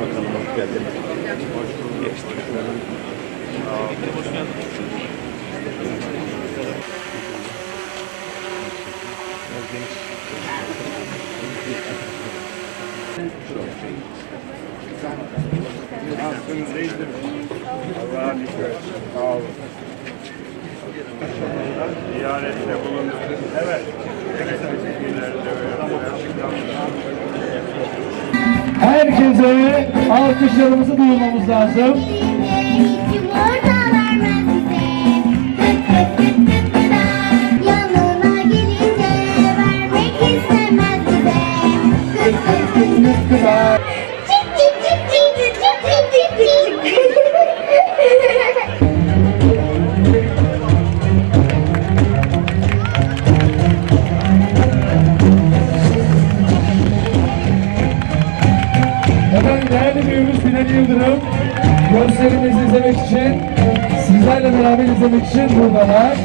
Başbakanım hoş geldiniz. Nasılsınız iyidir? Allah'a şükür. Sağ olun. Ziyarette bulunduk. Evet. Herkese Alkışlarımızı duymamız lazım. Yanına Efendim değerli büyüğümüz Binali Yıldırım gösterimizi izlemek için sizlerle beraber izlemek için buradalar.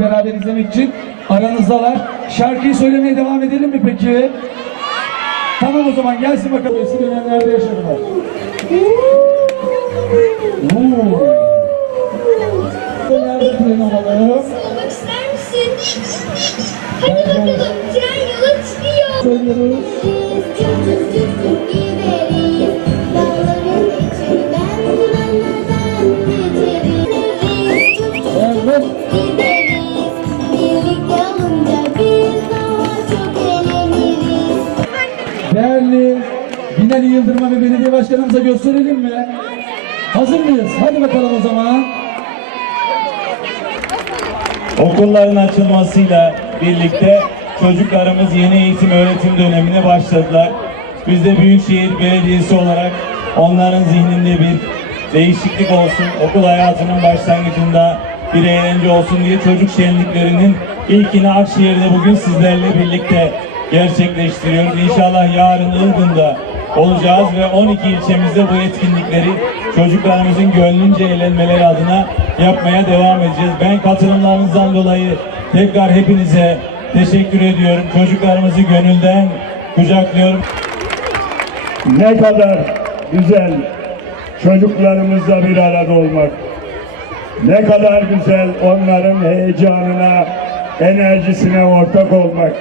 beraber izlemek için aranızdalar. Şarkıyı söylemeye devam edelim mi peki? Tamam o zaman gelsin bakalım eski dönemlerde yaşadılar. Gösterelim mi? Hazır mıyız? Hadi bakalım o zaman. Okulların açılmasıyla birlikte çocuklarımız yeni eğitim öğretim dönemine başladılar. Biz de Büyükşehir Belediyesi olarak onların zihninde bir değişiklik olsun, okul hayatının başlangıcında bir eğlence olsun diye çocuk şenliklerinin ilkini Akşehir'de bugün sizlerle birlikte gerçekleştiriyoruz. İnşallah yarın Ilgın'da olacağız ve 12 ilçemizde bu etkinlikleri çocuklarımızın gönlünce eğlenmeleri adına yapmaya devam edeceğiz. Ben katılımlarınızdan dolayı tekrar hepinize teşekkür ediyorum. Çocuklarımızı gönülden kucaklıyorum. Ne kadar güzel çocuklarımızla bir arada olmak. Ne kadar güzel onların heyecanına, enerjisine ortak olmak.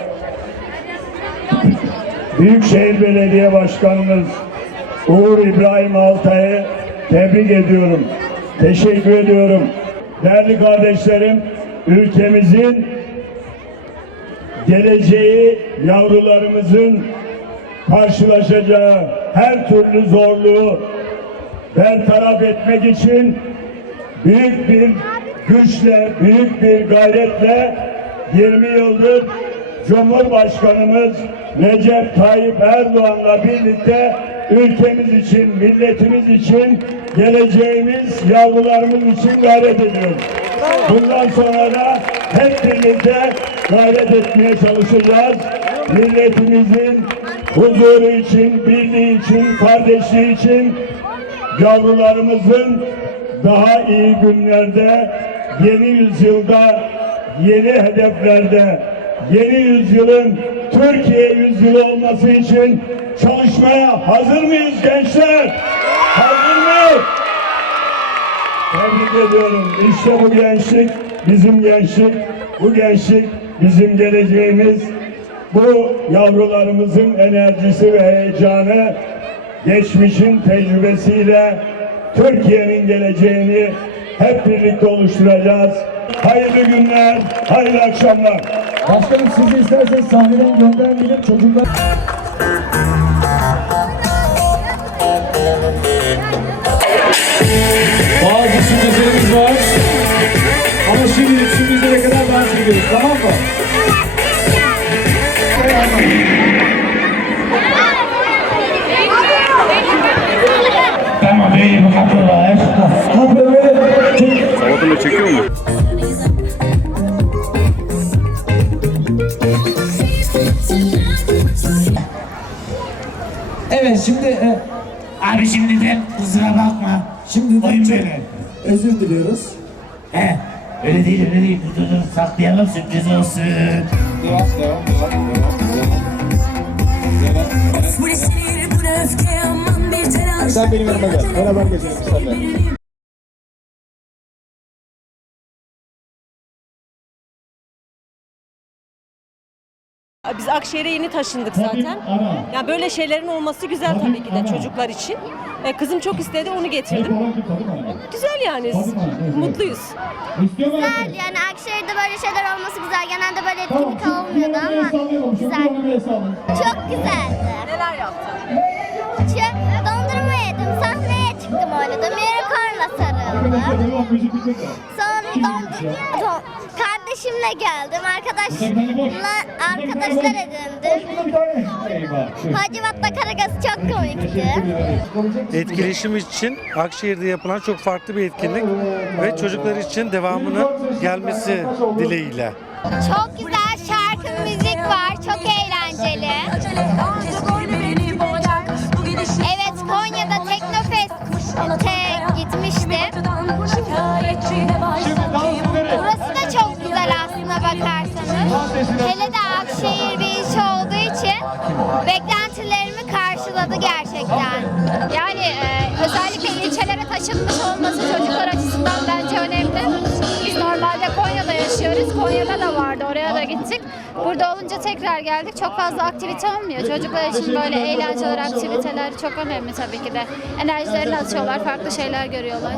Büyükşehir Belediye Başkanımız Uğur İbrahim Altay'ı tebrik ediyorum. Teşekkür ediyorum. Değerli kardeşlerim, ülkemizin geleceği yavrularımızın karşılaşacağı her türlü zorluğu bertaraf etmek için büyük bir güçle, büyük bir gayretle 20 yıldır Cumhurbaşkanımız Recep Tayyip Erdoğan'la birlikte ülkemiz için, milletimiz için, geleceğimiz, yavrularımız için gayret ediyoruz. Bundan sonra da hep birlikte gayret etmeye çalışacağız. Milletimizin huzuru için, birliği için, kardeşliği için yavrularımızın daha iyi günlerde, yeni yüzyılda, yeni hedeflerde, yeni yüzyılın Türkiye yüzyılı olması için çalışmaya hazır mıyız gençler? Hazır mıyız? Tebrik ediyorum. İşte bu gençlik bizim gençlik. Bu gençlik bizim geleceğimiz. Bu yavrularımızın enerjisi ve heyecanı geçmişin tecrübesiyle Türkiye'nin geleceğini hep birlikte oluşturacağız. Hayırlı günler, hayırlı akşamlar. Başkanım siz de isterseniz sahneden göndermeyelim çocuklar. Bazı sürprizlerimiz var. Ama şimdi sürprizlere kadar dans ediyoruz tamam mı? Salatalı çekiyor mu? Evet şimdi e, Abi şimdiden kusura bakma. Şimdi Oyun böyle. özür diliyoruz. He. Öyle değil öyle değil. Dur dur dur. Saklayalım sürpriz olsun. Bu ne sinir, bu ne öfke, aman bir telaş. Sen benim yanıma gel. Beraber gezelim seninle. Biz Akşehir'e yeni taşındık zaten. Ya böyle şeylerin olması güzel tabii ki de çocuklar için. E, kızım çok istedi onu getirdim. Güzel yani. Mutluyuz. Güzel yani Akşehir'de böyle şeyler olması güzel. Genelde böyle etkinlik olmuyordu ama güzel. Çok güzeldi. Neler yaptın? Çok dondurma yedim. Sahneye çıktım oynadım. Yere karla sarıldım. Sonra dondurma kardeşimle geldim. Arkadaşla arkadaşlar edindim. Hacivat'ta Karagaz çok komikti. etkileşim için Akşehir'de yapılan çok farklı bir etkinlik ve çocuklar için devamının gelmesi dileğiyle. Çok güzel şarkı, müzik var. Çok eğlenceli. Evet Konya'da Teknofest'e Yani e, özellikle ilçelere taşınmış olması çocuklar açısından bence önemli. Biz normalde Konya'da yaşıyoruz. Konya'da da vardı. Oraya da gittik. Burada olunca tekrar geldik. Çok fazla aktivite olmuyor. Çocuklar için böyle eğlenceler, aktiviteler çok önemli tabii ki de. Enerjilerini atıyorlar, farklı şeyler görüyorlar.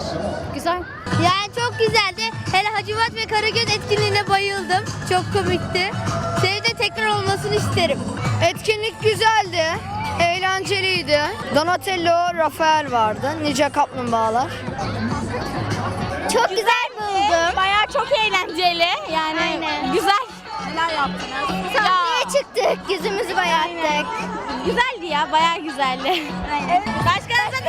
Güzel. Yani çok güzeldi. Hele Hacivat ve Karagöz etkinliğine bayıldım. Çok komikti. Tekrar olmasını isterim. Etkinlik güzeldi. Eğlenceliydi. Donatello, Rafael vardı. Nice kaplumbağalar. Çok güzel buldum. Bayağı çok eğlenceli. Yani Aynen. güzel. Neler yaptınız? Sahneye çıktık. Yüzümüzü bayattık. Güzeldi ya, bayağı güzeldi. Başkanımıza